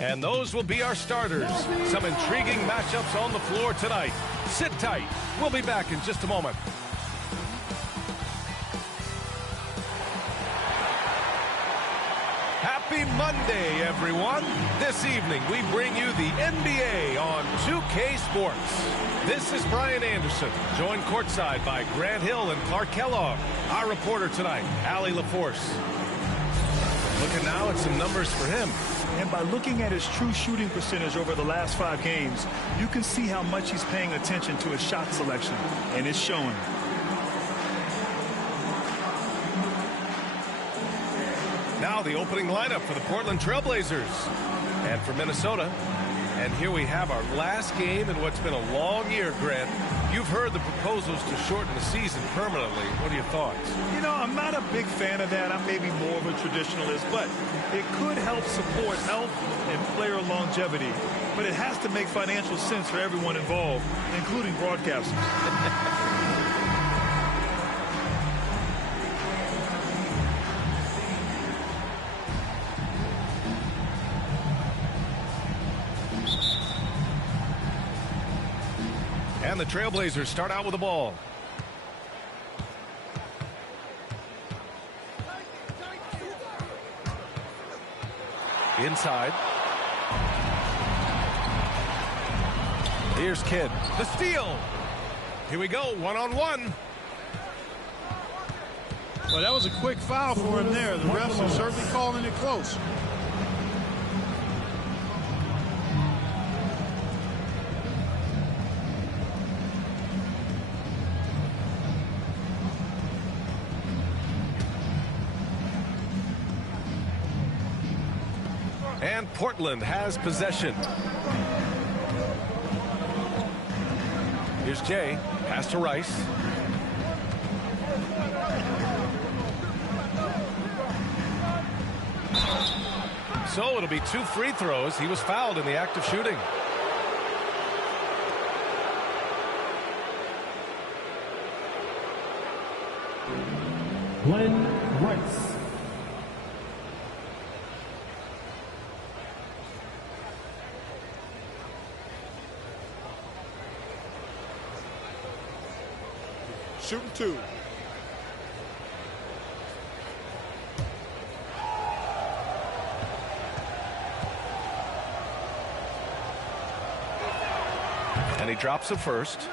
And those will be our starters. Some intriguing matchups on the floor tonight. Sit tight. We'll be back in just a moment. Happy Monday, everyone. This evening, we bring you the NBA on 2K Sports. This is Brian Anderson, joined courtside by Grant Hill and Clark Kellogg. Our reporter tonight, Allie LaForce. Looking now at some numbers for him. And by looking at his true shooting percentage over the last 5 games, you can see how much he's paying attention to his shot selection, and it's showing. Now the opening lineup for the Portland Trailblazers and for Minnesota. And here we have our last game in what's been a long year, Grant. You've heard the proposals to shorten the season permanently. What are your thoughts? You know, I'm not a big fan of that. I'm maybe more of a traditionalist, but it could help support health and player longevity. But it has to make financial sense for everyone involved, including broadcasters. And the Trailblazers start out with the ball. Inside. Here's Kidd. The steal. Here we go, one-on-one. Well, that was a quick foul for him there. The refs are certainly calling it close. And Portland has possession. Here's Jay. Pass to Rice. So it'll be 2 free throws. He was fouled in the act of shooting. Glenn Rice. Shooting 2. And he drops it first.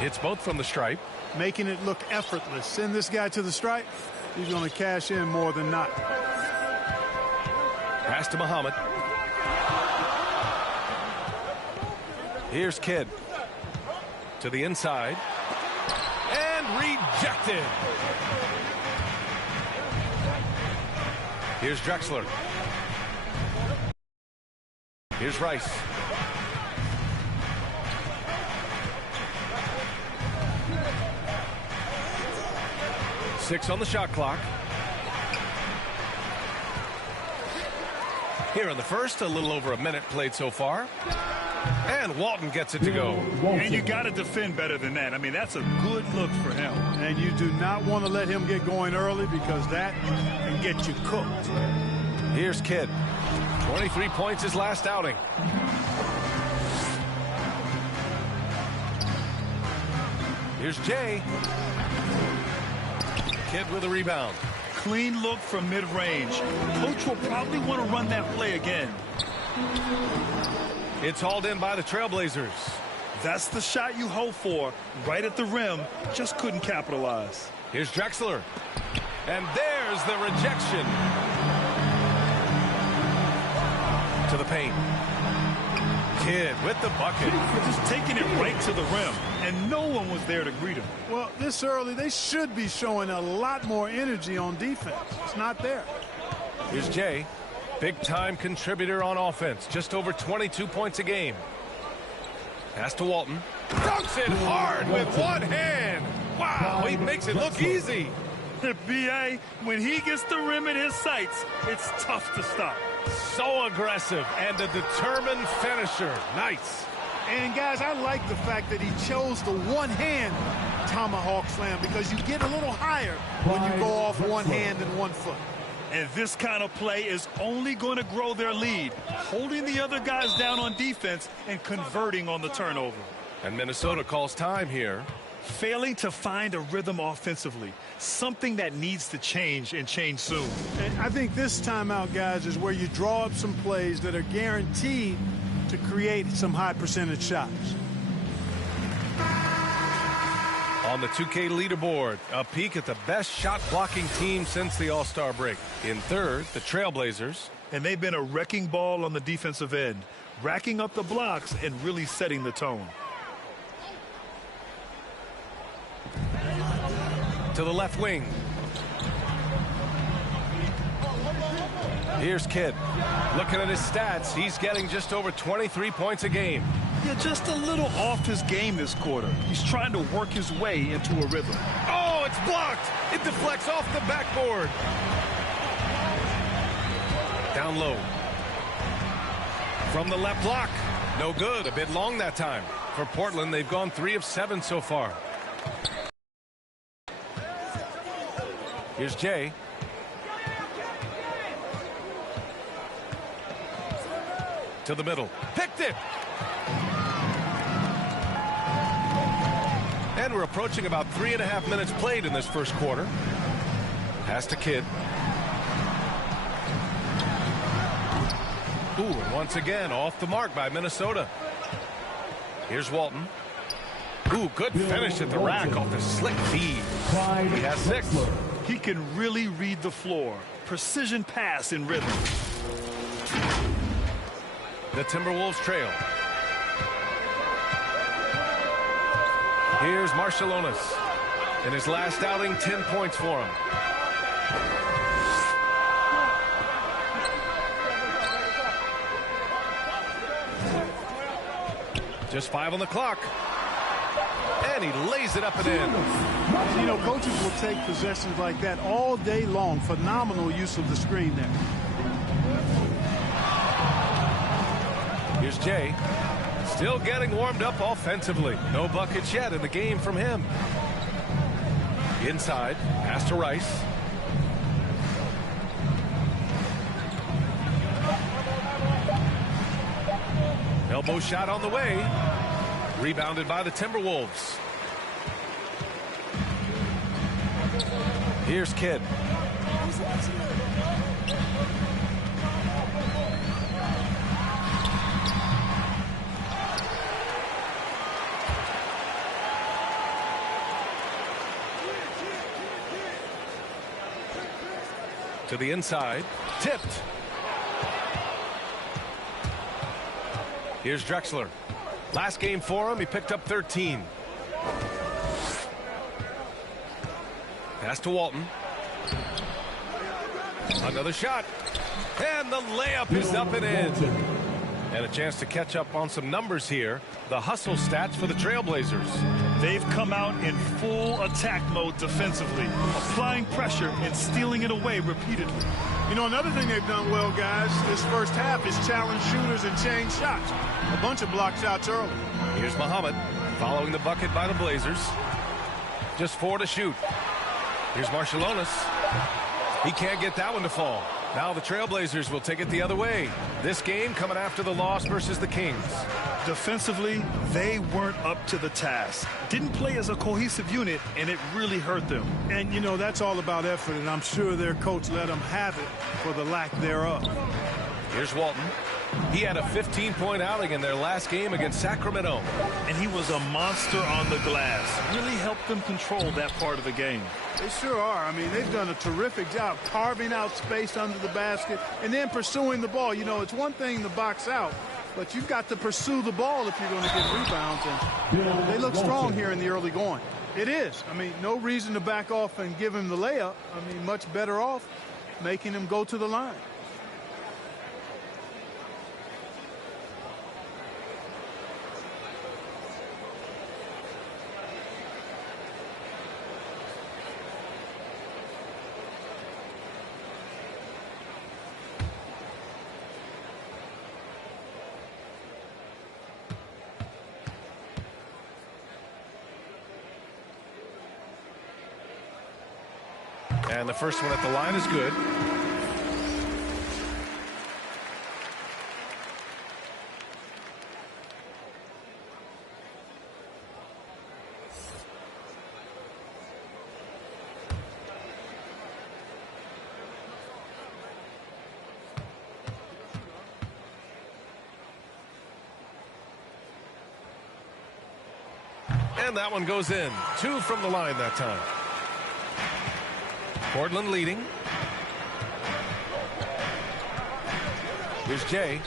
It's both from the stripe. Making it look effortless. Send this guy to the stripe. He's going to cash in more than not. Pass to Muhammad. Here's Kidd. To the inside. And rejected. Here's Drexler. Here's Rice. Six on the shot clock. Here in the first, a little over a minute played so far. And Walton gets it to go. And you got to defend better than that. I mean, that's a good look for him. And you do not want to let him get going early because that can get you cooked. Here's Kidd. 23 points his last outing. Here's Jay. Kidd with a rebound. Clean look from mid-range. Coach will probably want to run that play again. It's hauled in by the Trailblazers. That's the shot you hope for, right at the rim. Just couldn't capitalize. Here's Drexler. And there's the rejection. To the paint. Kidd with the bucket. Just taking it right to the rim, and no one was there to greet him. Well, this early, they should be showing a lot more energy on defense. It's not there. Here's Jay. Big-time contributor on offense. Just over 22 points a game. Pass to Walton. Dunks it hard with one hand. Wow, he makes it look easy. B.A., when he gets the rim in his sights, it's tough to stop. So aggressive and a determined finisher. Nice. And, guys, I like the fact that he chose the one-hand tomahawk slam because you get a little higher when you go off one hand and 1 foot. And this kind of play is only going to grow their lead, holding the other guys down on defense and converting on the turnover. And Minnesota calls time here. Failing to find a rhythm offensively, something that needs to change and change soon. And I think this timeout, guys, is where you draw up some plays that are guaranteed to create some high percentage shots. On the 2K leaderboard, a peek at the best shot blocking team since the All-Star break. In third, the Trailblazers. And they've been a wrecking ball on the defensive end, racking up the blocks and really setting the tone. To the left wing. Here's Kidd. Looking at his stats, he's getting just over 23 points a game. Yeah, just a little off his game this quarter. He's trying to work his way into a rhythm. Oh, it's blocked. It deflects off the backboard. Down low. From the left block. No good. A bit long that time. For Portland, they've gone 3 of 7 so far. Here's Jay. To the middle. Picked it. And we're approaching about 3.5 minutes played in this first quarter. Pass to Kidd. Ooh, and once again off the mark by Minnesota. Here's Walton. Ooh, good finish at the rack off the slick feed. He has 6. He can really read the floor. Precision pass in rhythm. The Timberwolves trail. Here's Marciulionis. In his last outing, 10 points for him. Just 5 on the clock. And he lays it up and in. You know, coaches will take possessions like that all day long. Phenomenal use of the screen there. Here's Jay. Still getting warmed up offensively. No buckets yet in the game from him. Inside. Pass to Rice. Elbow shot on the way. Rebounded by the Timberwolves. Here's Kidd. To the inside. Tipped. Here's Drexler. Last game for him, he picked up 13. Pass to Walton. Another shot. And the layup is up and in. And a chance to catch up on some numbers here. The hustle stats for the Trailblazers. They've come out in full attack mode defensively, applying pressure and stealing it away repeatedly. You know, another thing they've done well, guys, this first half is challenge shooters and change shots. A bunch of block shots early. Here's Muhammad following the bucket by the Blazers. Just 4 to shoot. Here's Marciulionis. He can't get that one to fall. Now the Trailblazers will take it the other way. This game coming after the loss versus the Kings. Defensively, they weren't up to the task. Didn't play as a cohesive unit, and it really hurt them. And, you know, that's all about effort, and I'm sure their coach let them have it for the lack thereof. Here's Walton. He had a 15-point outing in their last game against Sacramento. And he was a monster on the glass. Really helped them control that part of the game. They sure are. I mean, they've done a terrific job carving out space under the basket and then pursuing the ball. You know, it's one thing to box out, but you've got to pursue the ball if you're going to get rebounds. And they look strong here in the early going. It is. I mean, no reason to back off and give him the layup. I mean, much better off making him go to the line. And the first one at the line is good. And that one goes in. 2 from the line that time. Portland leading. Here's Jay.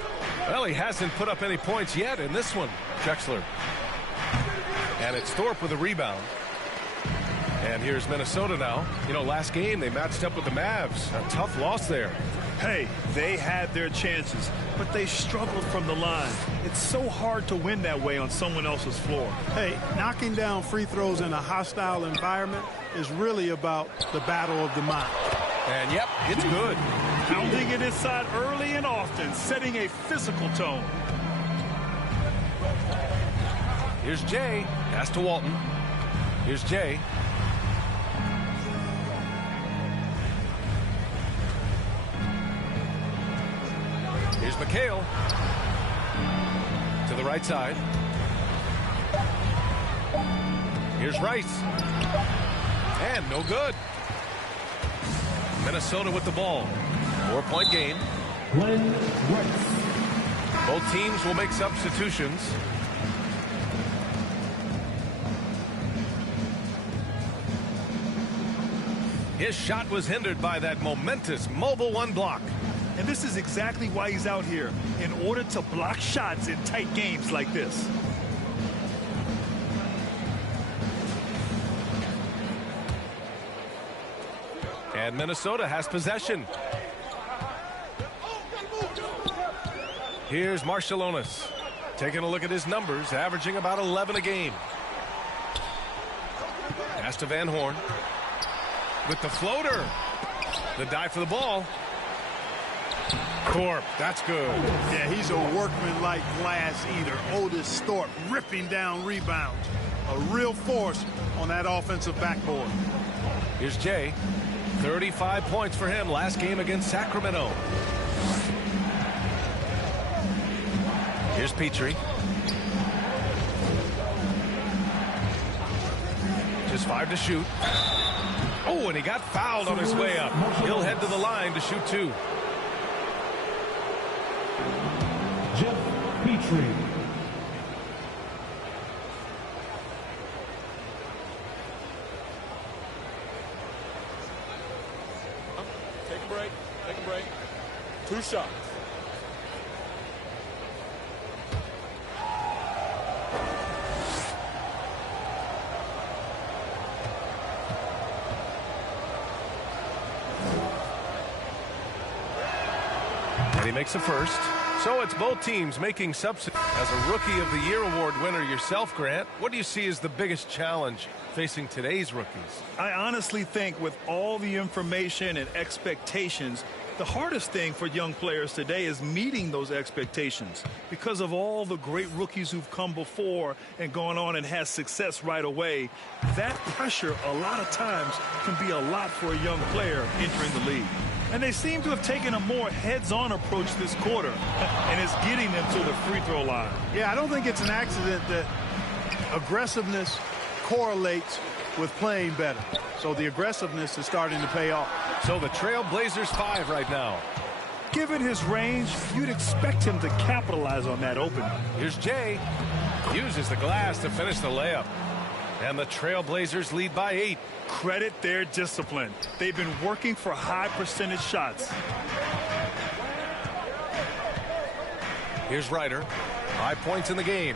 Well, he hasn't put up any points yet in this one. Drexler. And it's Thorpe with a rebound. And here's Minnesota now. You know, last game they matched up with the Mavs. A tough loss there. Hey, they had their chances, but they struggled from the line. It's so hard to win that way on someone else's floor. Hey, knocking down free throws in a hostile environment is really about the battle of the mind. And yep, it's good. Pounding it inside early and often, setting a physical tone. Here's Jay. Pass to Walton. Here's Jay. Here's McHale. To the right side. Here's Rice. And no good. Minnesota with the ball. 4-point game. Both teams will make substitutions. His shot was hindered by that momentous mobile one block. And this is exactly why he's out here, in order to block shots in tight games like this. And Minnesota has possession. Here's Marciulionis. Taking a look at his numbers, averaging about 11 a game. Pass to Van Horn. With the floater. The dive for the ball. Thorpe, that's good. Yeah, he's a workman-like glass eater. Otis Thorpe ripping down rebounds. A real force on that offensive backboard. Here's Jay. 35 points for him last game against Sacramento. Here's Petrie. Just 5 to shoot. Oh, and he got fouled on his way up. He'll head to the line to shoot 2. Jeff Petrie. Take a break. Take a break. 2 shots. And he makes a first. So it's both teams making substitutes. As a Rookie of the Year award winner yourself, Grant, what do you see as the biggest challenge facing today's rookies? I honestly think with all the information and expectations, the hardest thing for young players today is meeting those expectations because of all the great rookies who've come before and gone on and had success right away. That pressure a lot of times can be a lot for a young player entering the league. And they seem to have taken a more heads-on approach this quarter, and it's getting them to the free throw line. Yeah, I don't think it's an accident that aggressiveness correlates with playing better. So the aggressiveness is starting to pay off. So the Trail Blazers 5 right now. Given his range, you'd expect him to capitalize on that opening. Here's Jay. Uses the glass to finish the layup. And the Trailblazers lead by 8. Credit their discipline. They've been working for high percentage shots. Here's Ryder. 5 points in the game.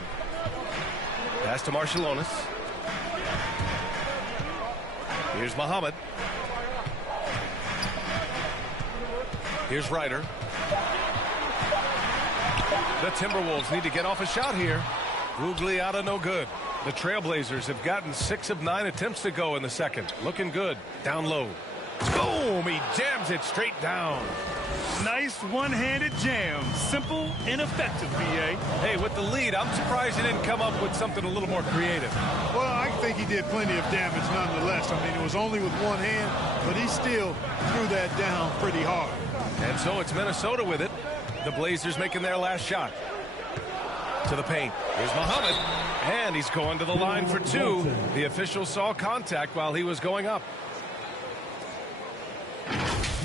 Pass to Marciulionis. Here's Muhammad. Here's Ryder. The Timberwolves need to get off a shot here. Gugliotta no good. The Trailblazers have gotten 6 of 9 attempts to go in the second. Looking good. Down low. Boom! He jams it straight down. Nice one-handed jam. Simple and effective, B.A. Hey, with the lead, I'm surprised he didn't come up with something a little more creative. Well, I think he did plenty of damage nonetheless. I mean, it was only with one hand, but he still threw that down pretty hard. And so it's Minnesota with it. The Blazers making their last shot. To the paint. Here's Muhammad. And he's going to the line for 2. The official saw contact while he was going up.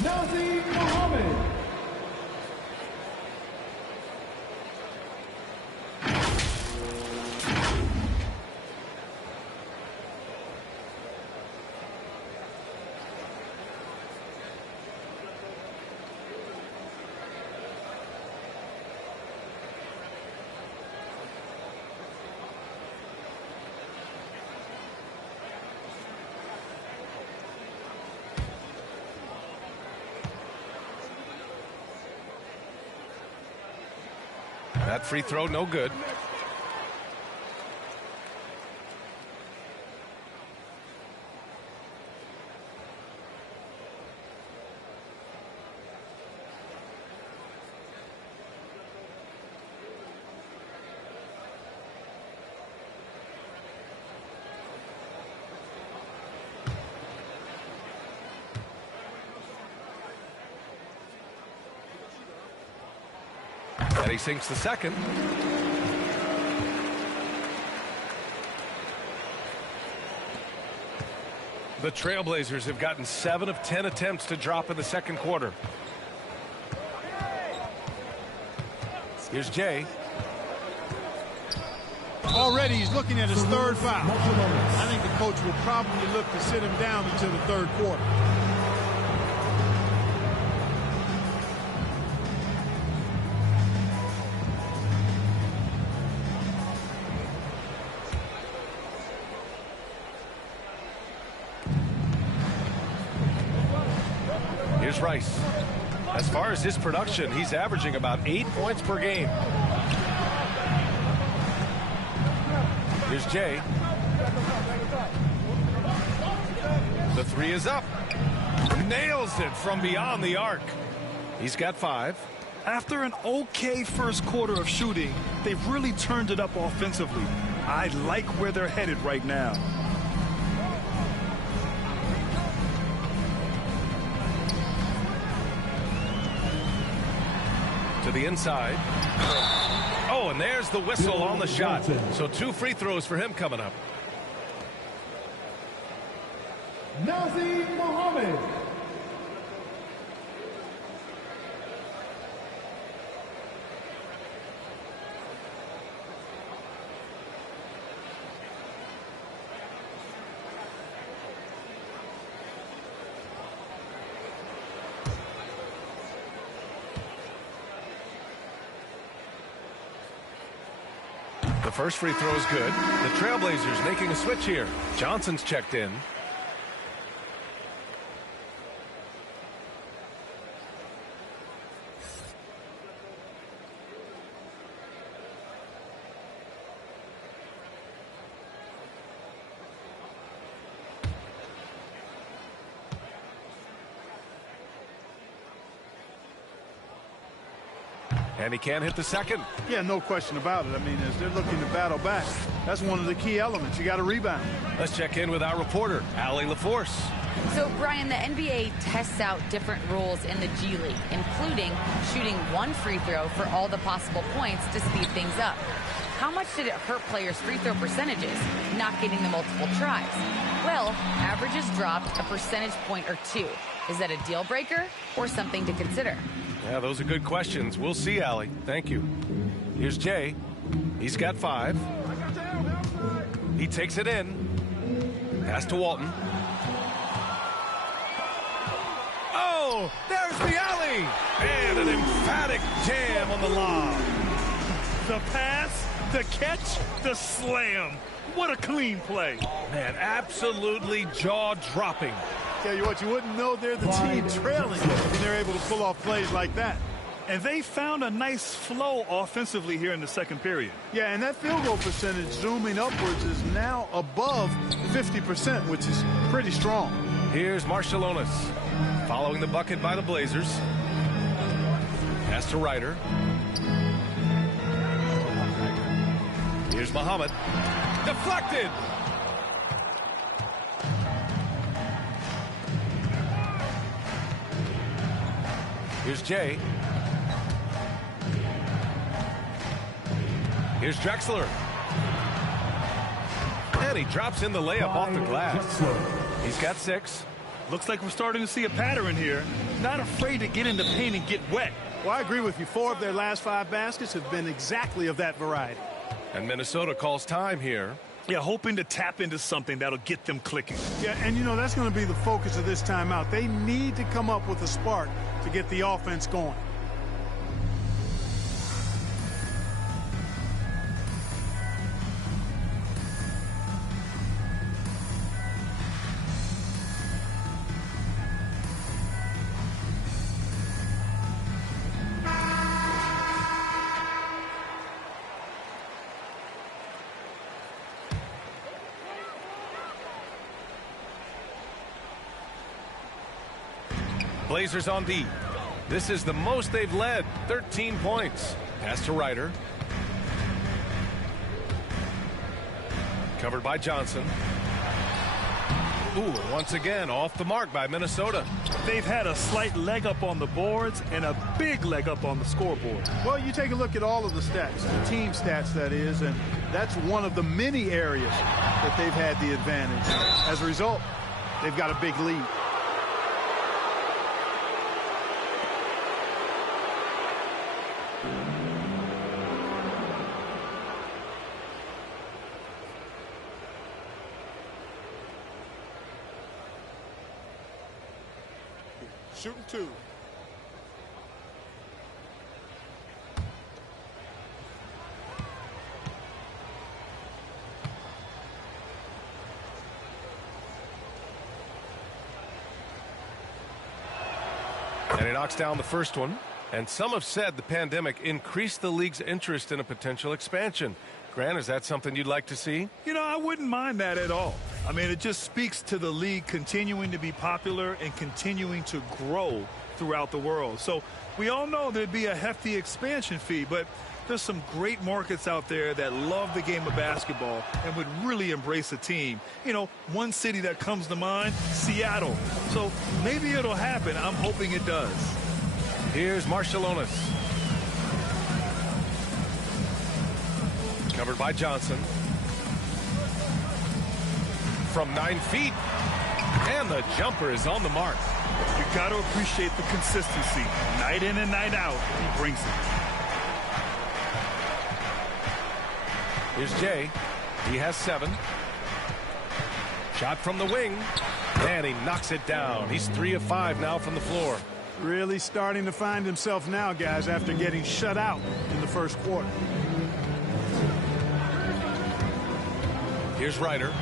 Nazr Mohammed. That free throw, no good. And he sinks the second. The Trailblazers have gotten 7 of 10 attempts to drop in the second quarter. Here's Jay. Already he's looking at his third foul. I think the coach will probably look to sit him down until the third quarter. Here's Rice. As far as his production, he's averaging about 8 points per game. Here's Jay. The three is up. Nails it from beyond the arc. He's got 5. After an okay first quarter of shooting, they've really turned it up offensively. I like where they're headed right now. To the inside. Oh, and there's the whistle on the shot. So 2 free throws for him coming up. Nazr Mohammed. The first free throw is good. The Trailblazers making a switch here. Johnson's checked in. And he can't hit the second. Yeah, no question about it. I mean, as they're looking to battle back, that's one of the key elements. You got to rebound. Let's check in with our reporter, Allie LaForce. So, Brian, the NBA tests out different rules in the G League, including shooting 1 free throw for all the possible points to speed things up. How much did it hurt players' free throw percentages, not getting the multiple tries? Well, averages dropped a percentage point or 2. Is that a deal breaker or something to consider? Yeah, those are good questions. We'll see, Allie. Thank you. Here's Jay. He's got 5. He takes it in. Pass to Walton. Oh, there's the alley. And an emphatic jam on the lob. The pass, the catch, the slam. What a clean play. Man, absolutely jaw-dropping. Tell you what, you wouldn't know they're the team trailing when they're able to pull off plays like that. And they found a nice flow offensively here in the second period. Yeah, and that field goal percentage zooming upwards is now above 50%, which is pretty strong. Here's Marciulionis following the bucket by the Blazers. Pass to Ryder. Here's Muhammad. Deflected. Here's Jay. Here's Drexler. And he drops in the layup off the glass. He's got 6. Looks like we're starting to see a pattern here. Not afraid to get in the paint and get wet. Well, I agree with you. 4 of their last 5 baskets have been exactly of that variety. And Minnesota calls time here. Yeah, hoping to tap into something that'll get them clicking. Yeah, and you know, that's going to be the focus of this timeout. They need to come up with a spark to get the offense going. Blazers on D. This is the most they've led, 13 points. Pass to Ryder. Covered by Johnson. Ooh, once again, off the mark by Minnesota. They've had a slight leg up on the boards and a big leg up on the scoreboard. Well, you take a look at all of the stats, the team stats, that is, and that's one of the many areas that they've had the advantage. As a result, they've got a big lead. Shooting 2. And he knocks down the first one. And some have said the pandemic increased the league's interest in a potential expansion. Grant, is that something you'd like to see? You know, I wouldn't mind that at all. I mean, it just speaks to the league continuing to be popular and continuing to grow throughout the world. So we all know there'd be a hefty expansion fee, but there's some great markets out there that love the game of basketball and would really embrace a team. You know, one city that comes to mind, Seattle. So maybe it'll happen. I'm hoping it does. Here's Marciulionis. Covered by Johnson. From 9 feet. And the jumper is on the mark. You got to appreciate the consistency. Night in and night out, he brings it. Here's Jay. He has 7. Shot from the wing. And he knocks it down. He's 3 of 5 now from the floor. Really starting to find himself now, guys, after getting shut out in the first quarter. Here's Ryder.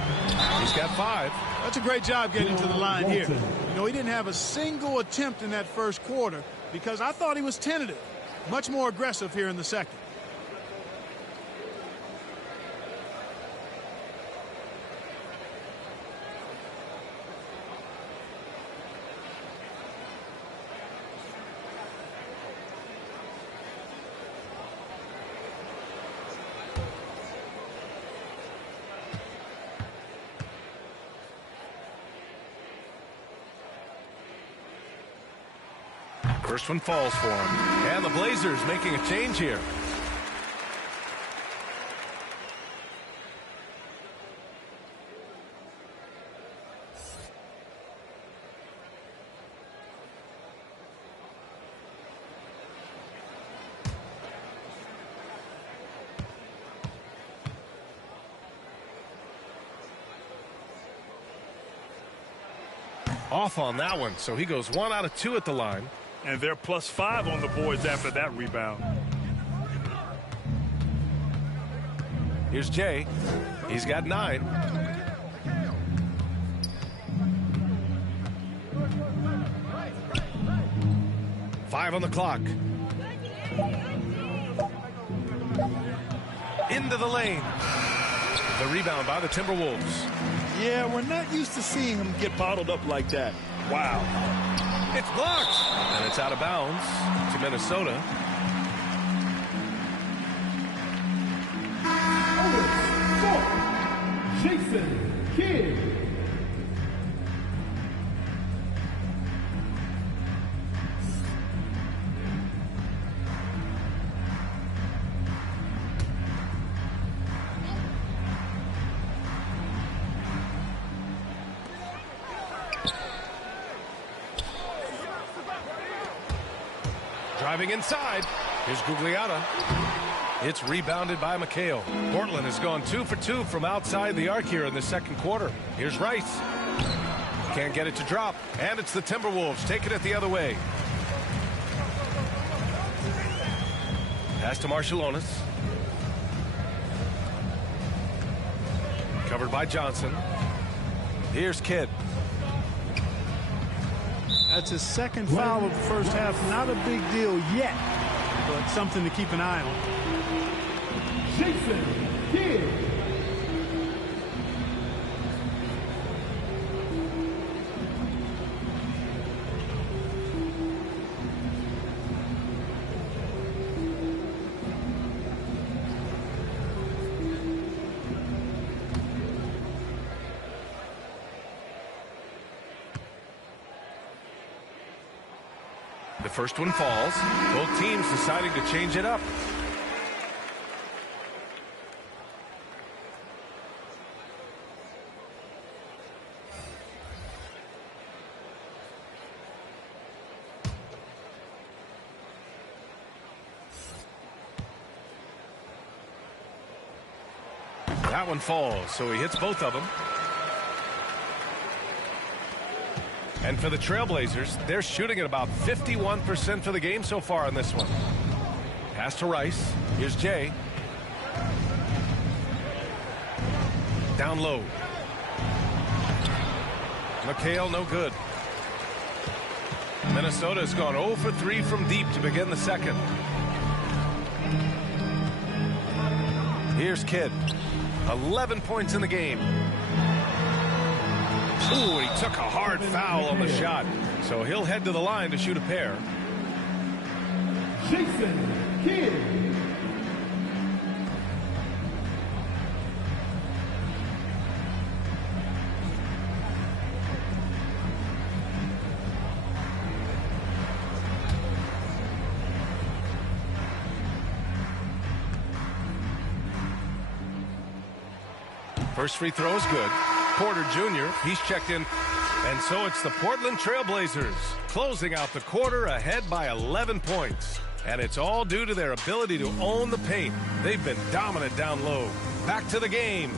He's got 5. That's a great job getting to the line here. You know, he didn't have a single attempt in that first quarter because I thought he was tentative. Much more aggressive here in the second. First one falls for him. And the Blazers making a change here. Off on that one, so he goes 1 out of 2 at the line. And they're +5 on the boards after that rebound. Here's Jay. He's got 9. Five on the clock. Into the lane. The rebound by the Timberwolves. Yeah, we're not used to seeing him get bottled up like that. Wow. It's blocked. And it's out of bounds to Minnesota. Jason Kidd. Driving inside. Here's Gugliotta. It's rebounded by McHale. Portland has gone 2 for 2 from outside the arc here in the second quarter. Here's Rice. Can't get it to drop. And it's the Timberwolves taking it the other way. Pass to Marciulionis. Covered by Johnson. Here's Kidd. That's his second foul of the first half. Not a big deal yet, but something to keep an eye on. Jason Kidd. The first one falls. Both teams deciding to change it up. That one falls, so he hits both of them. And for the Trailblazers, they're shooting at about 51% for the game so far in this one. Pass to Rice. Here's Jay. Down low. McHale, no good. Minnesota has gone 0 for 3 from deep to begin the second. Here's Kidd. 11 points in the game. Ooh, he took a hard foul on the shot. So he'll head to the line to shoot a pair. Jason Kidd. First free throw is good. Porter Jr., he's checked in. And so it's the Portland Trailblazers closing out the quarter ahead by 11 points. And it's all due to their ability to own the paint. They've been dominant down low. Back to the game.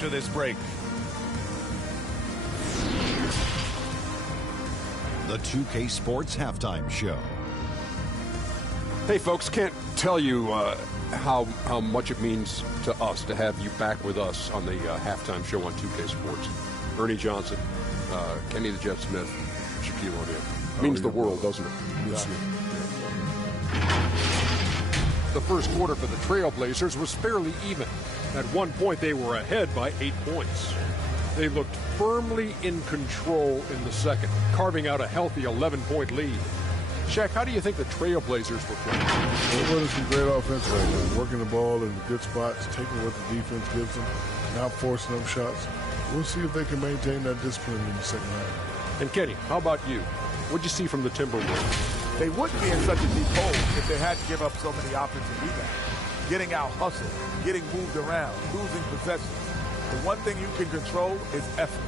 after this break. The 2K Sports Halftime Show. Hey, folks, can't tell you how much it means to us to have you back with us on the halftime show on 2K Sports. Ernie Johnson, Kenny the Jet Smith, Shaquille O'Neal. Means the world, doesn't it? Yes, sir. The first quarter for the Trailblazers was fairly even. At one point, they were ahead by 8 points. They looked firmly in control in the second, carving out a healthy 11-point lead. Shaq, how do you think the Trailblazers were playing? They're running some great offense right now, working the ball in good spots, taking what the defense gives them, not forcing them shots. We'll see if they can maintain that discipline in the second half. And Kenny, how about you? What'd you see from the Timberwolves? They wouldn't be in such a deep hole if they hadn't given up so many offensive rebounds. Getting out hustled, getting moved around, losing possessions. The one thing you can control is effort.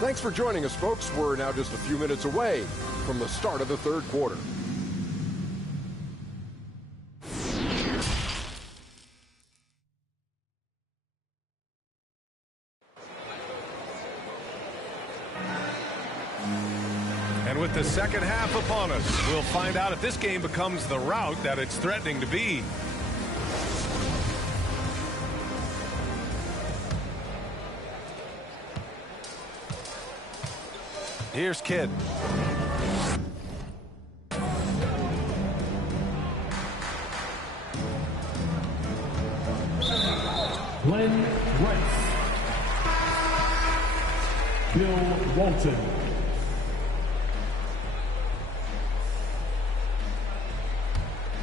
Thanks for joining us, folks. We're now just a few minutes away from the start of the third quarter. And with the second half upon us, we'll find out if this game becomes the rout that it's threatening to be. Here's Kidd. Glenn Rice. Bill Walton.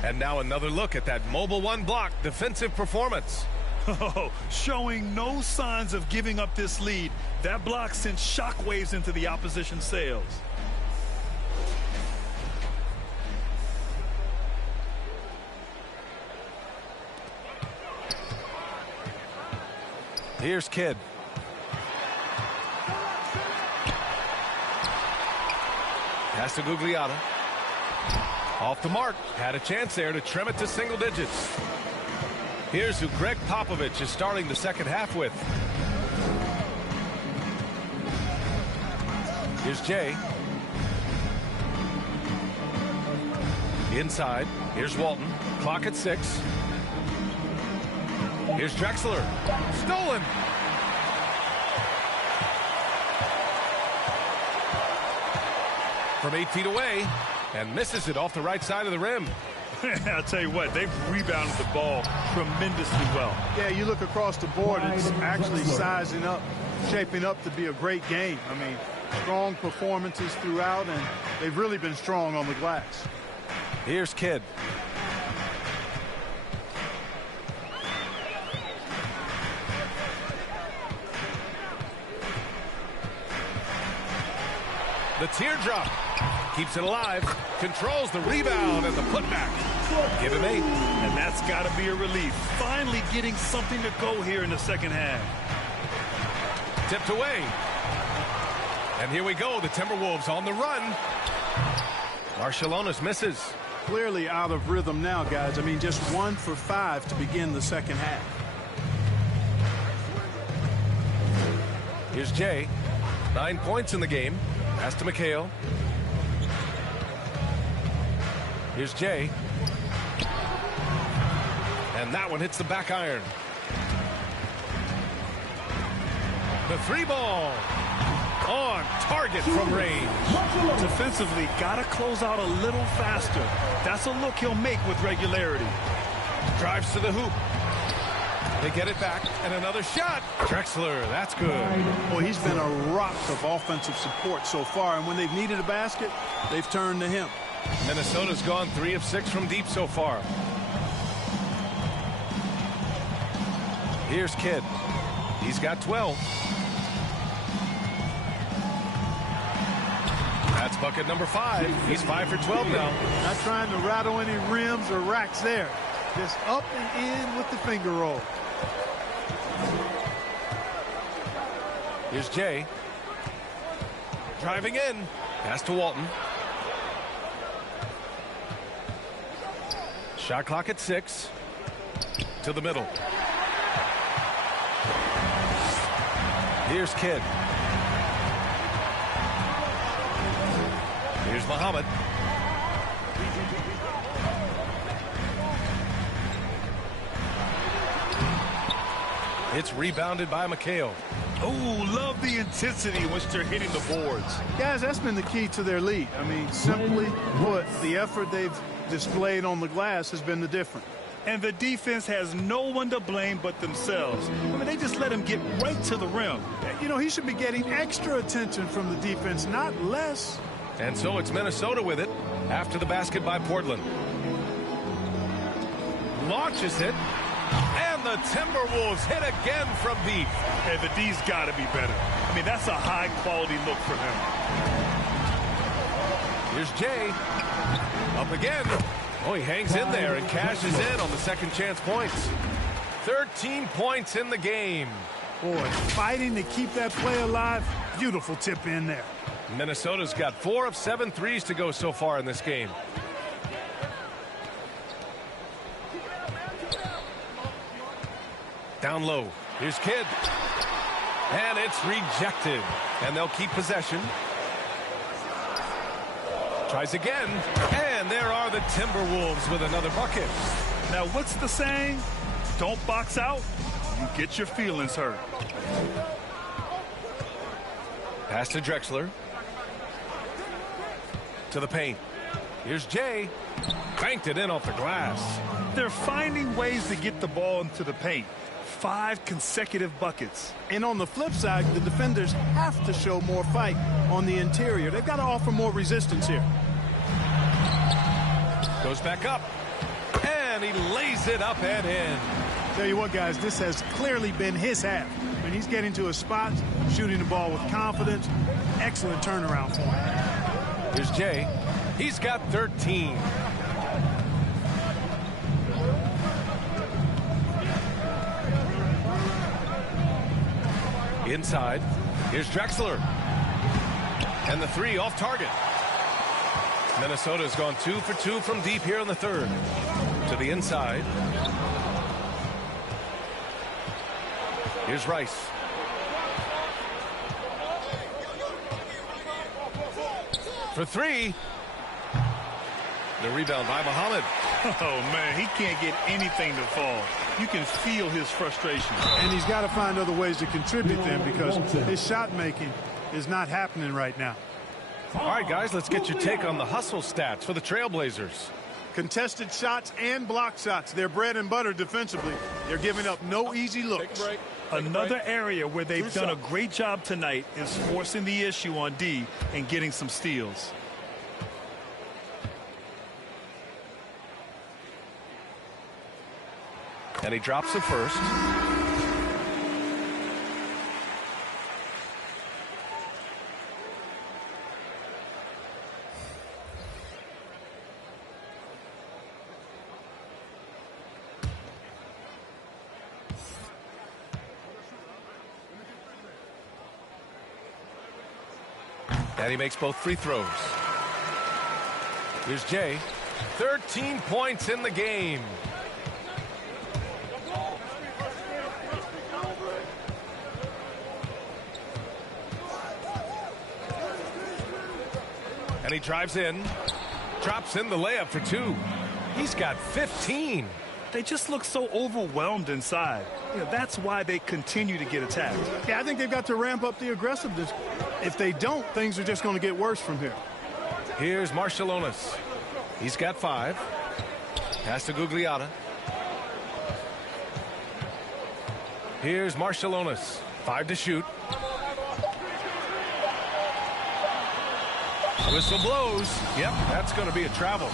And now another look at that Mobile One block defensive performance. Oh, showing no signs of giving up this lead. That block sent shockwaves into the opposition sails. Here's Kidd. Pass to Gugliotta. Off the mark. Had a chance there to trim it to single digits. Here's who Greg Popovich is starting the second half with. Here's Jay. Inside. Here's Walton. Clock at 6. Here's Drexler. Stolen. From 8 feet away. And misses it off the right side of the rim. I'll tell you what, they've rebounded the ball tremendously well. Yeah, you look across the board, it's actually sizing up, shaping up to be a great game. I mean, strong performances throughout, and they've really been strong on the glass. Here's Kidd. The teardrop. Keeps it alive. Controls the rebound and the putback. Give him 8. And that's got to be a relief. Finally getting something to go here in the second half. Tipped away. And here we go. The Timberwolves on the run. Marciulionis misses. Clearly out of rhythm now, guys. I mean, just 1 for 5 to begin the second half. Here's Jay. 9 points in the game. Pass to McHale. Here's Jay. And that one hits the back iron. The 3-ball. On target from range. Defensively, got to close out a little faster. That's a look he'll make with regularity. Drives to the hoop. They get it back, and another shot. Drexler, that's good. Well, he's been a rock of offensive support so far, and when they've needed a basket, they've turned to him. Minnesota's gone 3 of 6 from deep so far. Here's Kidd. He's got 12. That's bucket number 5. He's 5 for 12 now. Not trying to rattle any rims or racks there. Just up and in with the finger roll. Here's Jay. Driving in. Pass to Walton. Shot clock at 6. To the middle. Here's Kidd. Here's Muhammad. It's rebounded by McHale. Oh, love the intensity in which they're hitting the boards. Guys, that's been the key to their lead. I mean, simply put, the effort they've displayed on the glass has been the difference. And the defense has no one to blame but themselves. I mean, they just let him get right to the rim. You know, he should be getting extra attention from the defense, not less. And so it's Minnesota with it after the basket by Portland. Launches it. And the Timberwolves hit again from deep. And the D's got to be better. I mean, that's a high-quality look for him. Here's Jay. Up again. Oh, he hangs in there and cashes in on the second chance points. 13 points in the game. Boy, fighting to keep that play alive. Beautiful tip in there. Minnesota's got 4 of 7 threes to go so far in this game. Down low. Here's Kidd. And it's rejected. And they'll keep possession. Tries again. And there are the Timberwolves with another bucket. Now, what's the saying? Don't box out. You get your feelings hurt. Pass to Drexler. To the paint. Here's Jay. Banked it in off the glass. They're finding ways to get the ball into the paint. 5 consecutive buckets. And on the flip side, the defenders have to show more fight on the interior. They've got to offer more resistance here. Goes back up. And he lays it up and in. Tell you what, guys, this has clearly been his half. When he's getting to his spots, shooting the ball with confidence, excellent turnaround for him. Here's Jay. He's got 13. Inside. Here's Drexler. And the 3 off target. Minnesota's gone 2 for 2 from deep here in the third. To the inside. Here's Rice. For 3. The rebound by Muhammad. Oh, man, he can't get anything to fall. You can feel his frustration. And he's got to find other ways to contribute then, because his shot making is not happening right now. All right, guys, let's get your take on the hustle stats for the Trailblazers. Contested shots and block shots. They're bread and butter defensively. They're giving up no easy looks. Another area where they've done a great job tonight is forcing the issue on D and getting some steals. And he drops the first. And he makes both free throws. Here's Jay. 13 points in the game. And he drives in, drops in the layup for 2. He's got 15. They just look so overwhelmed inside. You know, that's why they continue to get attacked. Yeah, I think they've got to ramp up the aggressiveness. If they don't, things are just going to get worse from here. Here's Marciulionis. He's got 5. Pass to Gugliotta. Here's Marciulionis. 5 to shoot. Whistle blows. Yep, that's going to be a travel.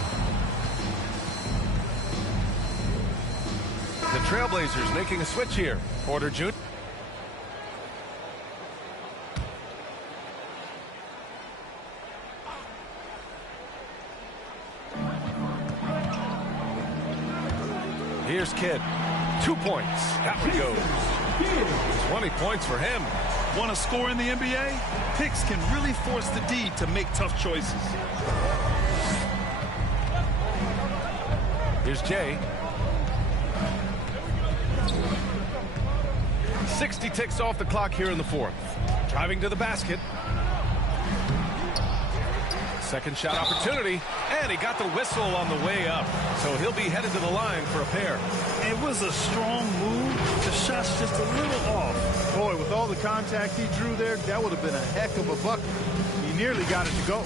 The Trailblazers making a switch here. Porter Jr. Here's Kidd. 2 points. That one goes. 20 points for him. Want to score in the NBA? Picks can really force the D to make tough choices. Here's Jay. 60 ticks off the clock here in the fourth. Driving to the basket. Second shot opportunity, and he got the whistle on the way up. So he'll be headed to the line for a pair. It was a strong move. The shot's just a little off. Boy, with all the contact he drew there, that would have been a heck of a bucket. He nearly got it to go.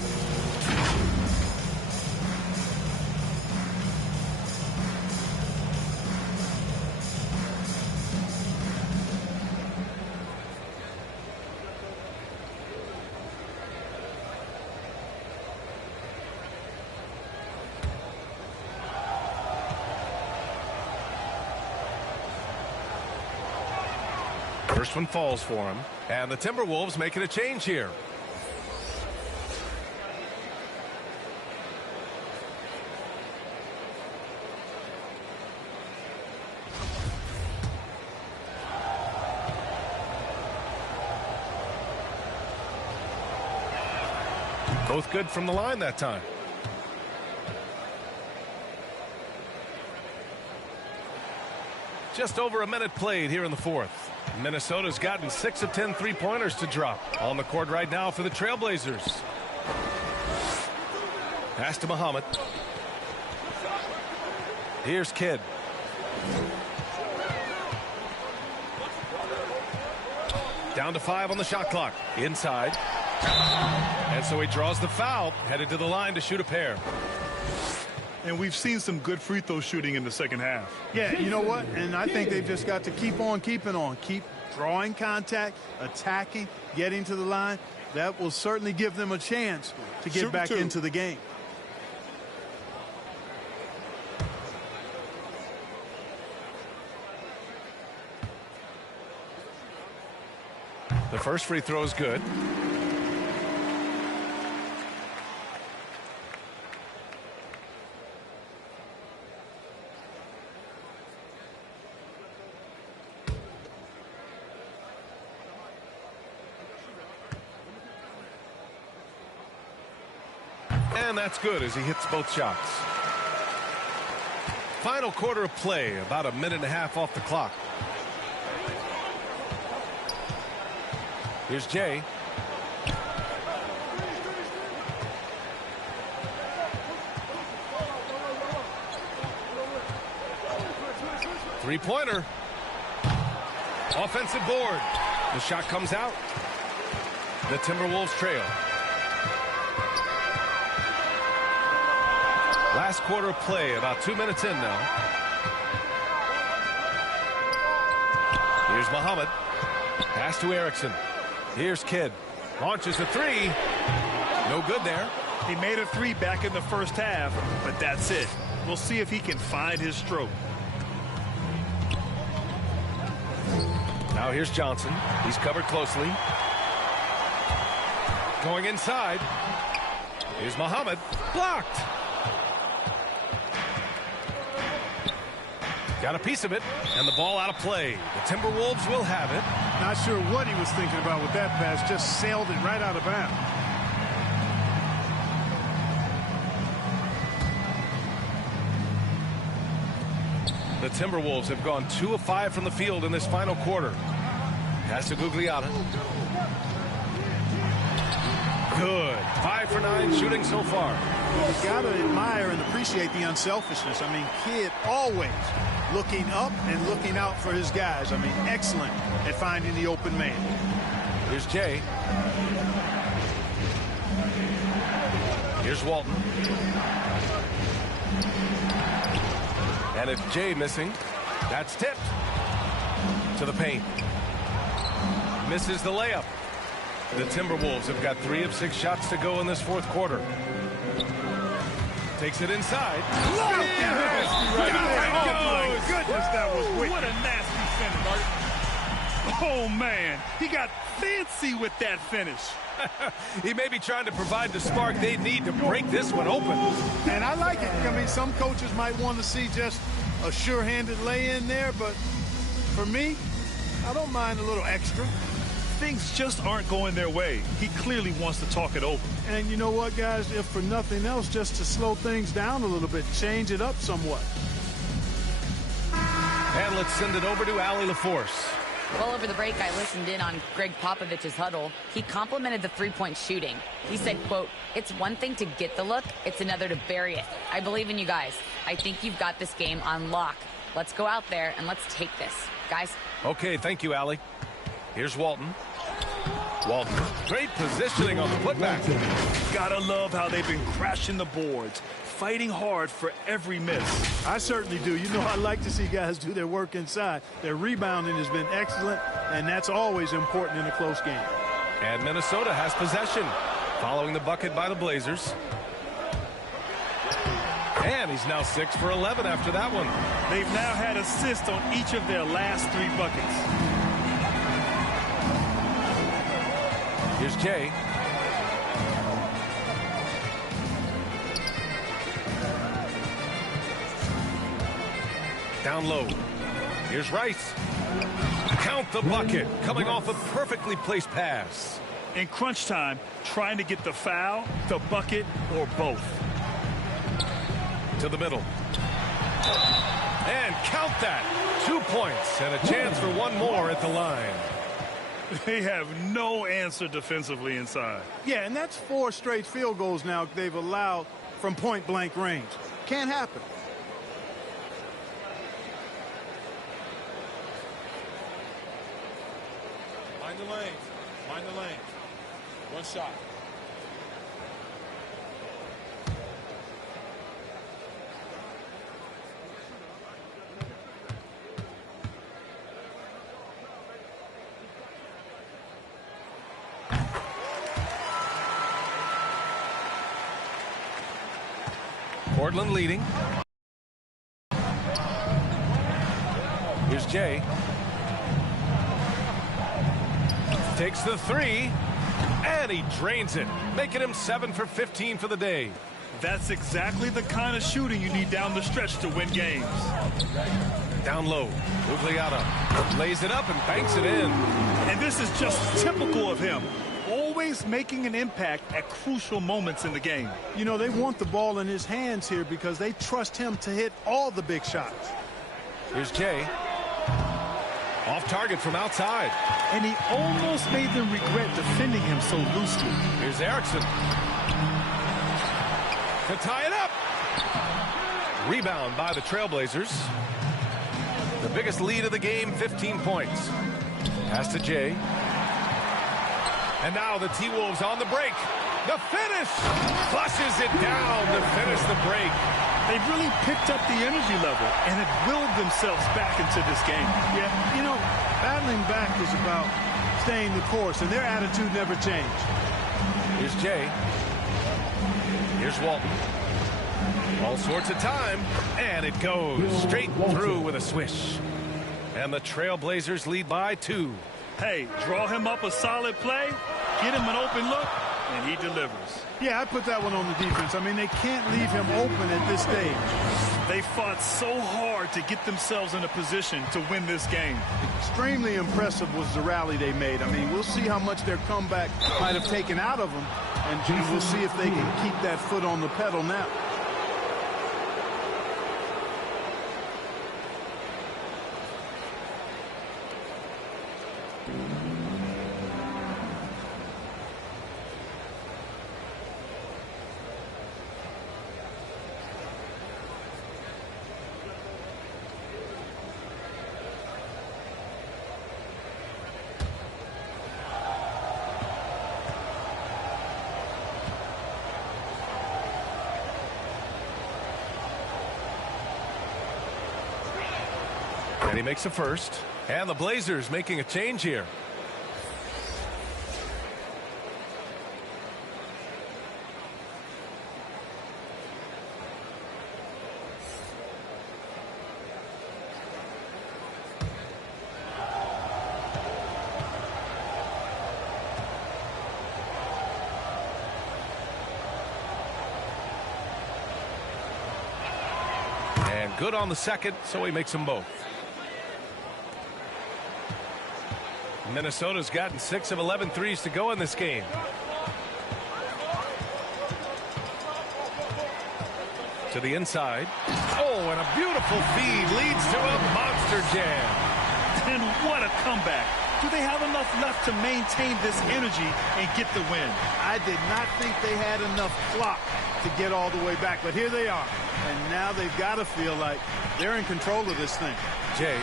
First one falls for him, and the Timberwolves making a change here. Both good from the line that time. Just over a minute played here in the fourth. Minnesota's gotten 6 of 10 3-pointers to drop. On the court right now for the Trailblazers. Pass to Muhammad. Here's Kidd. Down to 5 on the shot clock. Inside. And so he draws the foul. Headed to the line to shoot a pair. And we've seen some good free throw shooting in the second half. Yeah, you know what? And I think they've just got to keep on keeping on. Keep drawing contact, attacking, getting to the line. That will certainly give them a chance to get back into the game. The first free throw is good. And that's good as he hits both shots. Final quarter of play, about a minute and a half off the clock. Here's Jay. Three-pointer. Offensive board. The shot comes out. The Timberwolves trail. Last quarter of play, about 2 minutes in now. Here's Muhammad. Pass to Erickson. Here's Kidd. Launches a three. No good there. He made a three back in the first half, but that's it. We'll see if he can find his stroke. Now here's Johnson. He's covered closely. Going inside. Here's Muhammad. Blocked. Got a piece of it, and the ball out of play. The Timberwolves will have it. Not sure what he was thinking about with that pass. Just sailed it right out of bounds. The Timberwolves have gone 2 of 5 from the field in this final quarter. Pass to Gugliotta. Good. 5 for 9 shooting so far. You've got to admire and appreciate the unselfishness. I mean, Kidd always looking up and looking out for his guys. I mean, excellent at finding the open man. Here's Jay. Here's Walton. And it's Jay missing. That's tipped to the paint. Misses the layup. The Timberwolves have got 3 of 6 shots to go in this fourth quarter. Takes it inside. Oh, my goodness, that was wicked. What a nasty finish. Oh, man. He got fancy with that finish. He may be trying to provide the spark they need to break this one open. And I like it. I mean, some coaches might want to see just a sure-handed lay-in there, but for me, I don't mind a little extra. Things just aren't going their way. He clearly wants to talk it over. And you know what, guys? If for nothing else, just to slow things down a little bit, change it up somewhat. And let's send it over to Allie LaForce. Well, over the break, I listened in on Greg Popovich's huddle. He complimented the three-point shooting. He said, quote, "It's one thing to get the look, it's another to bury it. I believe in you guys. I think you've got this game on lock. Let's go out there and let's take this. Guys." Okay, thank you, Allie. Here's Walton. Walton, great positioning on the putback. Gotta love how they've been crashing the boards, fighting hard for every miss. I certainly do. You know, I like to see guys do their work inside. Their rebounding has been excellent, and that's always important in a close game. And Minnesota has possession, following the bucket by the Blazers. And he's now 6 for 11 after that one. They've now had assists on each of their last 3 buckets. Here's Jay. Down low. Here's Rice. Count the bucket, coming off a perfectly placed pass. In crunch time, trying to get the foul, the bucket, or both. To the middle. And count that. 2 points and a chance for one more at the line. They have no answer defensively inside. Yeah, and that's 4 straight field goals now they've allowed from point-blank range. Can't happen. Mind the lane. Mind the lane. One shot. Portland leading. Here's Jay. Takes the 3, and he drains it, making him 7 for 15 for the day. That's exactly the kind of shooting you need down the stretch to win games. Down low, Gugliotta lays it up and banks it in. And this is just typical of him. Always making an impact at crucial moments in the game. You know, they want the ball in his hands here because they trust him to hit all the big shots. Here's Jay. Off target from outside. And he almost made them regret defending him so loosely. Here's Erickson. To tie it up. Rebound by the Trailblazers. The biggest lead of the game, 15 points. Pass to Jay. And now the T-Wolves on the break. The finish! Flushes it down to finish the break. They've really picked up the energy level and have willed themselves back into this game. Yeah, you know, battling back is about staying the course, and their attitude never changed. Here's Jay. Here's Walton. All sorts of time, and it goes straight through with a swish. And the Trailblazers lead by 2. Hey, draw him up a solid play, get him an open look, and he delivers. Yeah, I put that one on the defense. I mean, they can't leave him open at this stage. They fought so hard to get themselves in a position to win this game. Extremely impressive was the rally they made. I mean, we'll see how much their comeback might have taken out of them, and we'll see if they can keep that foot on the pedal now. And he makes a first. And the Blazers making a change here. And good on the second, so he makes them both. Minnesota's gotten 6 of 11 threes to go in this game. To the inside. Oh, and a beautiful feed leads to a monster jam. And what a comeback. Do they have enough left to maintain this energy and get the win? I did not think they had enough clock to get all the way back, but here they are. And now they've got to feel like they're in control of this thing. Jay.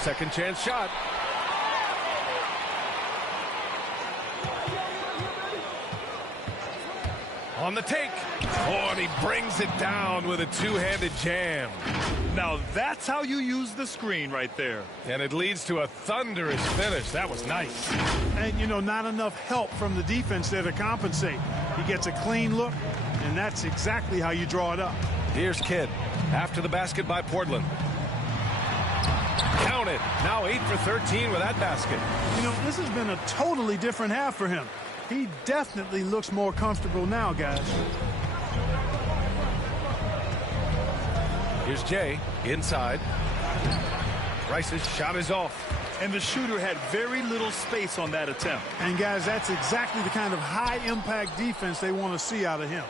Second chance shot. On the take. Oh, and he brings it down with a two-handed jam. Now that's how you use the screen right there. And it leads to a thunderous finish. That was nice. And, you know, not enough help from the defense there to compensate. He gets a clean look, and that's exactly how you draw it up. Here's Kidd after the basket by Portland. Counted. Now 8 for 13 with that basket. You know, this has been a totally different half for him. He definitely looks more comfortable now, guys. Here's Jay inside. Rice's shot is off. And the shooter had very little space on that attempt. And, guys, that's exactly the kind of high-impact defense they want to see out of him.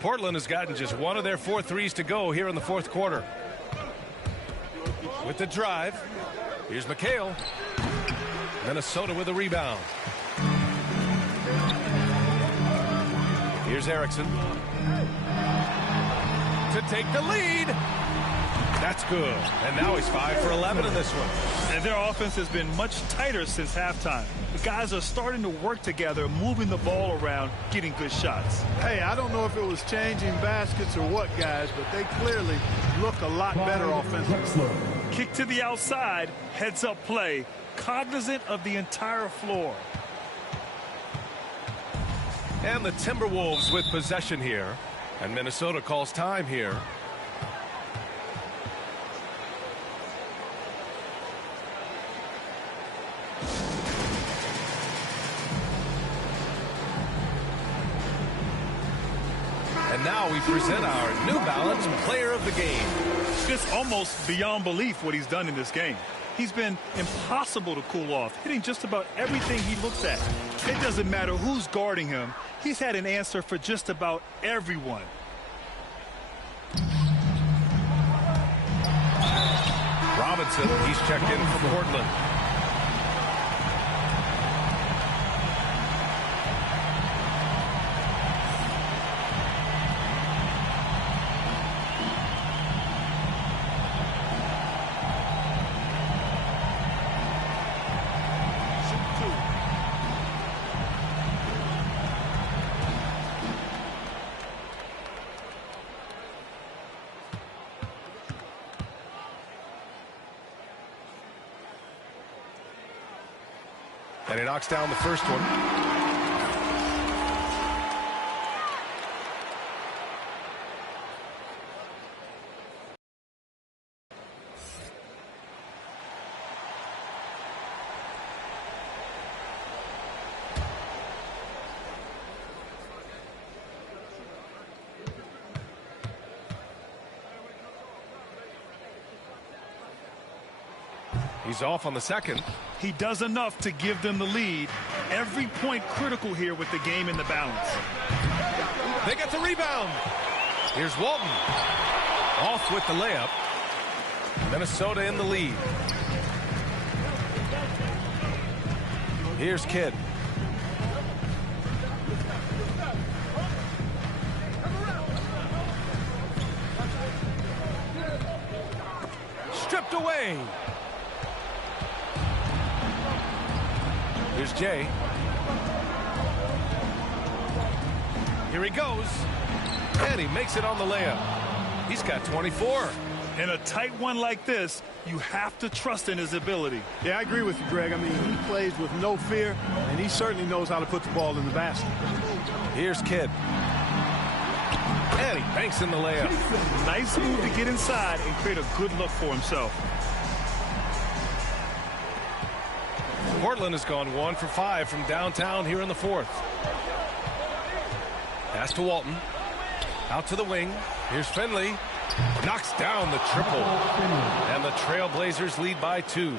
Portland has gotten just one of their 4 threes to go here in the fourth quarter. With the drive, here's McHale. Minnesota with a rebound. Here's Erickson. To take the lead. That's good. And now he's 5 for 11 in this one. And their offense has been much tighter since halftime. The guys are starting to work together, moving the ball around, getting good shots. Hey, I don't know if it was changing baskets or what, guys, but they clearly look a lot better offensively. Kick to the outside, heads-up play, cognizant of the entire floor. And the Timberwolves with possession here. And Minnesota calls time here. And now we present our New Balance Player of the Game. It's almost beyond belief what he's done in this game. He's been impossible to cool off, hitting just about everything he looks at. It doesn't matter who's guarding him. He's had an answer for just about everyone. Robinson, he's checked in for Portland. And he knocks down the first one. He's off on the second. He does enough to give them the lead. Every point critical here with the game in the balance. They get the rebound. Here's Walton. Off with the layup. Minnesota in the lead. Here's Kidd. Stripped away. Here's Jay. Here he goes. And he makes it on the layup. He's got 24. In a tight one like this, you have to trust in his ability. Yeah, I agree with you, Greg. I mean, he plays with no fear, and he certainly knows how to put the ball in the basket. Here's Kidd. And he banks in the layup. Nice move to get inside and create a good look for himself. Portland has gone 1 for 5 from downtown here in the fourth. Pass to Walton. Out to the wing. Here's Finley. Knocks down the triple. And the Trailblazers lead by 2.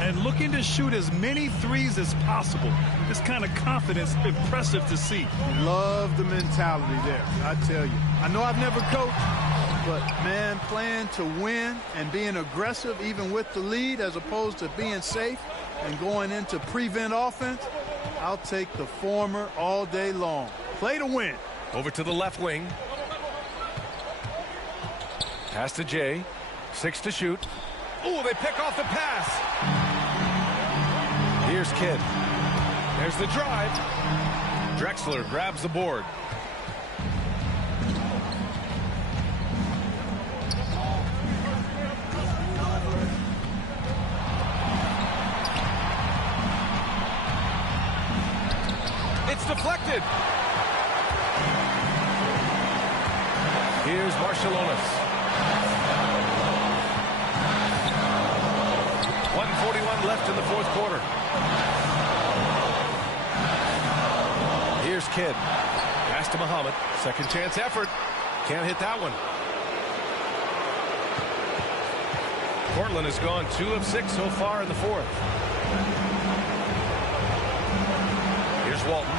And looking to shoot as many threes as possible. This kind of confidence, impressive to see. Love the mentality there, I tell you. I know I've never coached, But, man, playing to win and being aggressive even with the lead as opposed to being safe and going into prevent offense, I'll take the former all day long. Play to win. Over to the left wing. Pass to Jay. 6 to shoot. Oh, they pick off the pass. Here's Kidd. There's the drive. Drexler grabs the board. It's deflected. Here's Marciulionis. 1:41 left in the fourth quarter. Here's Kidd. Pass to Muhammad. Second chance effort. Can't hit that one. Portland has gone 2 of 6 so far in the fourth. Here's Walton.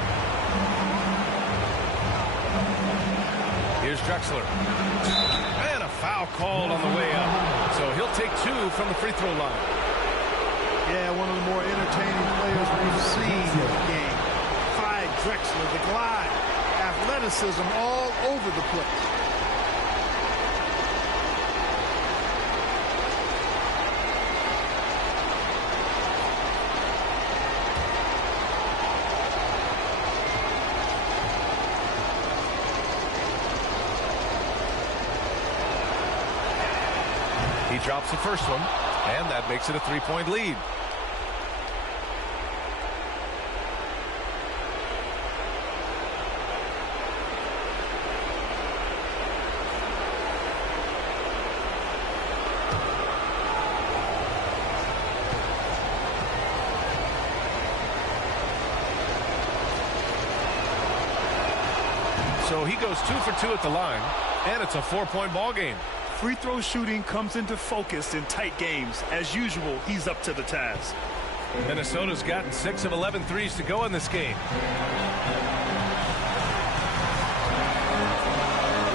Here's Drexler. And a foul called on the way up. So he'll take 2 from the free throw line. Yeah, one of the more entertaining players we've seen this game. Clyde Drexler, the glide. Athleticism all over the place. He drops the first one, and that makes it a 3-point lead. So he goes 2 for 2 at the line, and it's a 4-point ball game. Free throw shooting comes into focus in tight games. As usual, he's up to the task. Minnesota's gotten 6 of 11 threes to go in this game.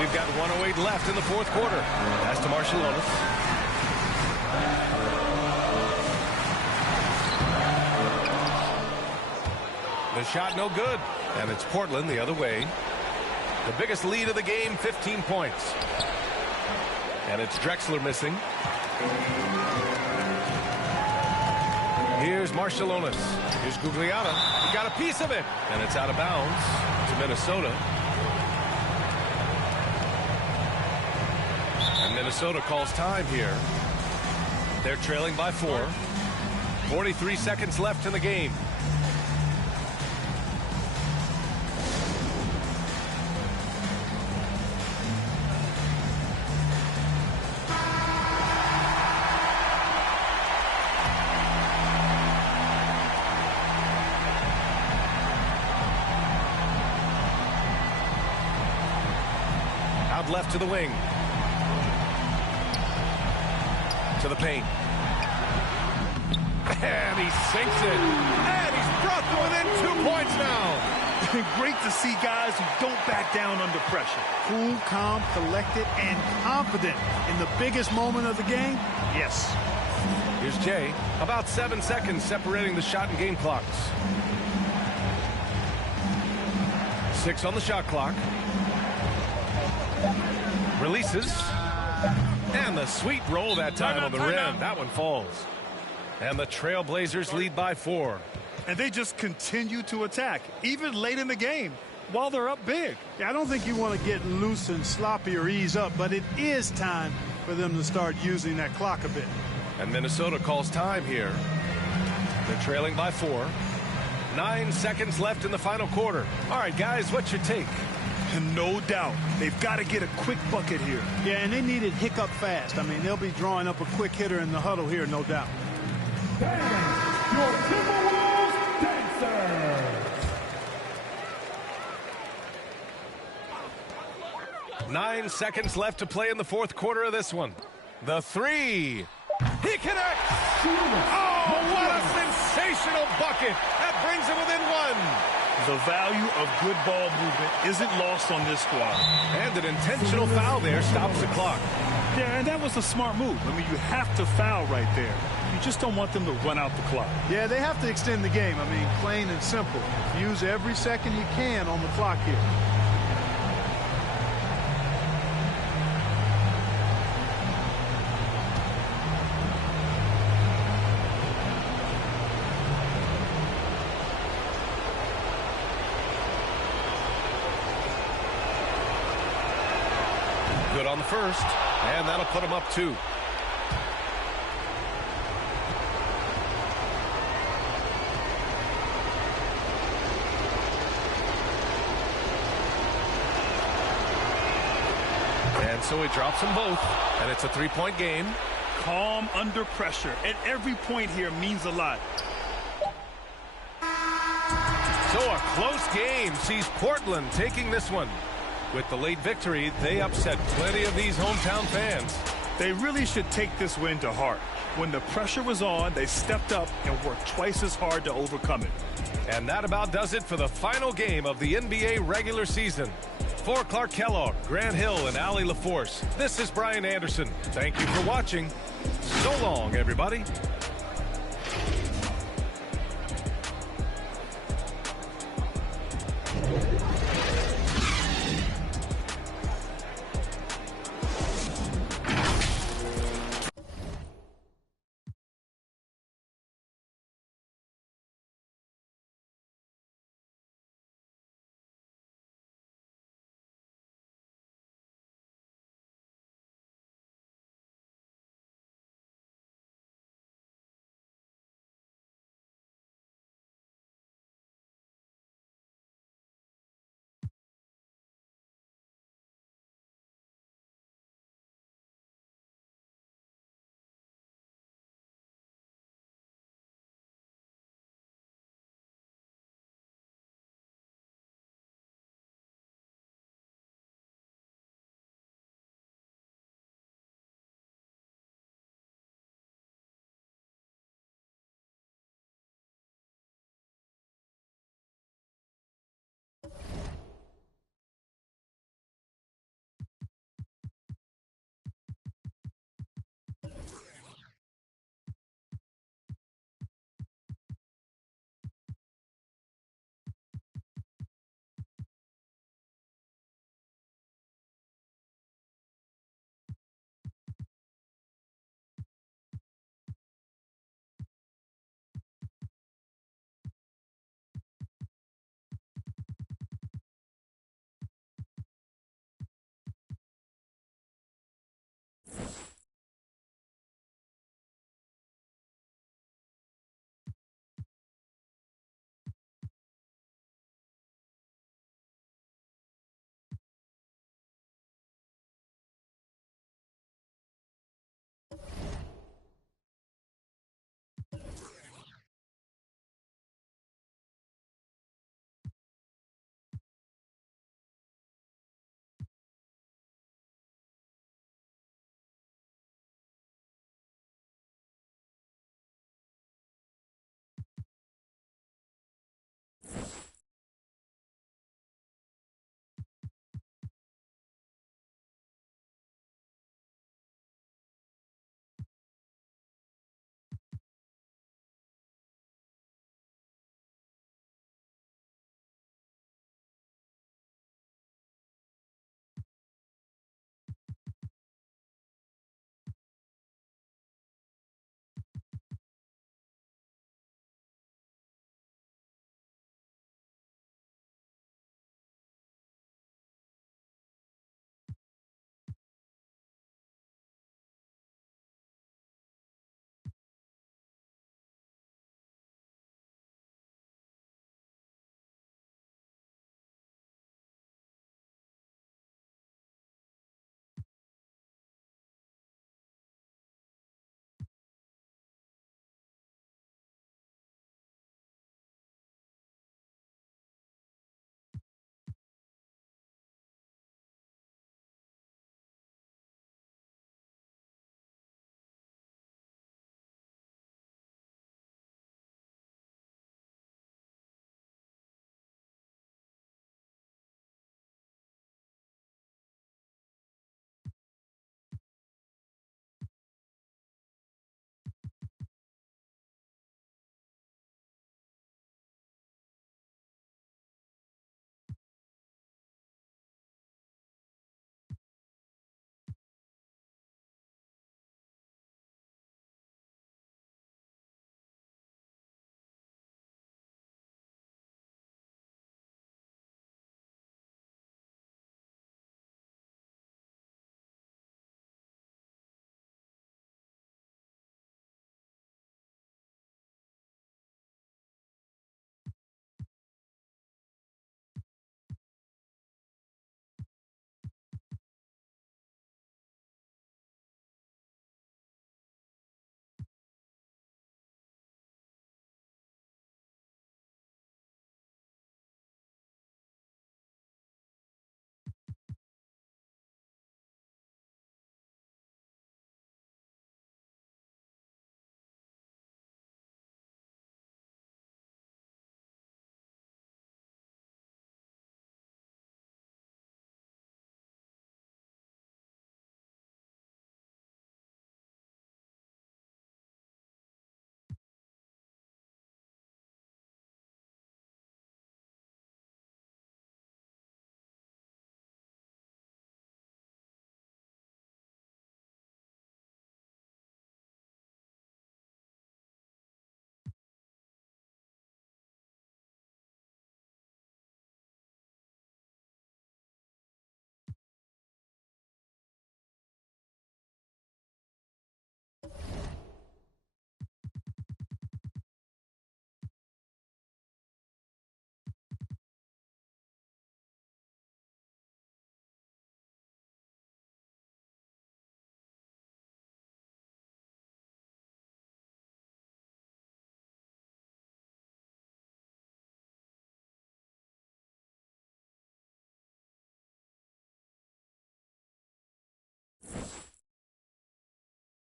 We've got 1:08 left in the fourth quarter. Pass to Marciulionis. The shot no good, and it's Portland the other way. The biggest lead of the game, 15 points. And it's Drexler missing. Here's Marciulionis. Here's Gugliotta. He got a piece of it. And it's out of bounds to Minnesota. And Minnesota calls time here. They're trailing by 4. 43 seconds left in the game. Left to the wing. To the paint. And he sinks it. And he's brought them within 2 points now. Great to see guys who don't back down under pressure. Cool, calm, collected, and confident in the biggest moment of the game. Yes. Here's Jay. About 7 seconds separating the shot and game clocks. 6 on the shot clock. Releases. And the sweet roll that time on the rim. That one falls. And the Trailblazers lead by 4. And they just continue to attack, even late in the game, while they're up big. Yeah, I don't think you want to get loose and sloppy or ease up, but it is time for them to start using that clock a bit. And Minnesota calls time here. They're trailing by 4. 9 seconds left in the final quarter. All right, guys, what's your take? No doubt. They've got to get a quick bucket here. Yeah, and they need it hiccup fast. I mean, they'll be drawing up a quick hitter in the huddle here, no doubt. Your Timberwolves dancers. 9 seconds left to play in the fourth quarter of this one. The 3. He connects. Oh, what a sensational bucket. That brings him within 1. The value of good ball movement isn't lost on this squad. And an intentional foul there stops the clock. Yeah, and that was a smart move. I mean, you have to foul right there. You just don't want them to run out the clock. Yeah, they have to extend the game. I mean, plain and simple. Use every second you can on the clock here. Good on the first, and that'll put him up 2. And so he drops them both, and it's a 3-point game. Calm under pressure, and every point here means a lot. So a close game sees Portland taking this one. With the late victory, they upset plenty of these hometown fans. They really should take this win to heart. When the pressure was on, they stepped up and worked twice as hard to overcome it. And that about does it for the final game of the NBA regular season. For Clark Kellogg, Grant Hill, and Allie LaForce, this is Brian Anderson. Thank you for watching. So long, everybody.